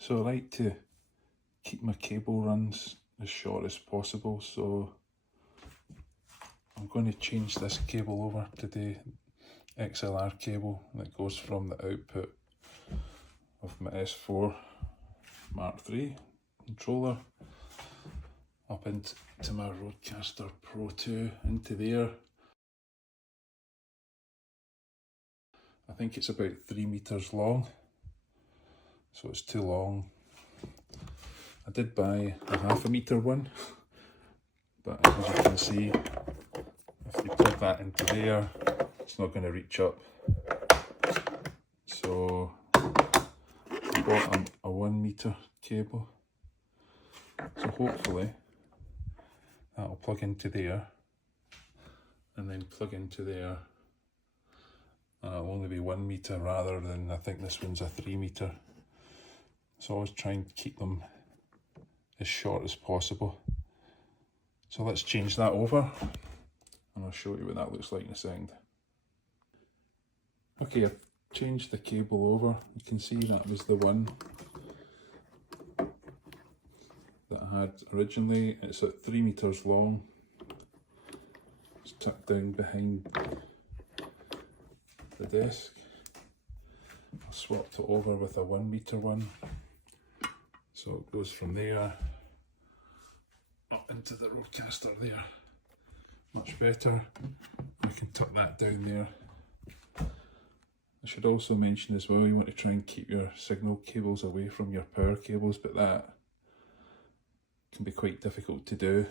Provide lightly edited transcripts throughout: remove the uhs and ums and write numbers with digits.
So I like to keep my cable runs as short as possible, so I'm going to change this cable over to the XLR cable that goes from the output of my S4 Mark III controller up into my Rodecaster Pro 2 into there. I think it's about 3 meters long, so it's too long. I did buy a 1/2 meter one, but as you can see, if you plug that into there, it's not going to reach up. So I bought a 1 meter cable, so hopefully that'll plug into there and then plug into there, and it'll only be 1 meter rather than, I think this one's a 3 meter. So I always try and keep them as short as possible. So let's change that over and I'll show you what that looks like in a second. Okay, I've changed the cable over. You can see that was the one that I had originally. It's at 3 meters long. It's tucked down behind the desk. I swapped it over with a 1 meter one. So it goes from there up into the Rodecaster there. Much better. I can tuck that down there. I should also mention as well, you want to try and keep your signal cables away from your power cables, but that can be quite difficult to do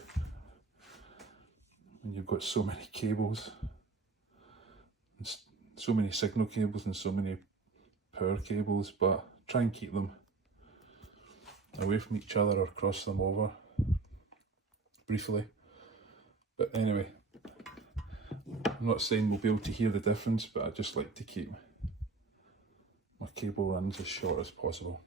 when you've got so many cables, and so many signal cables and so many power cables, but try and keep them away from each other or cross them over briefly. But anyway, I'm not saying we'll be able to hear the difference, but I just like to keep my cable runs as short as possible.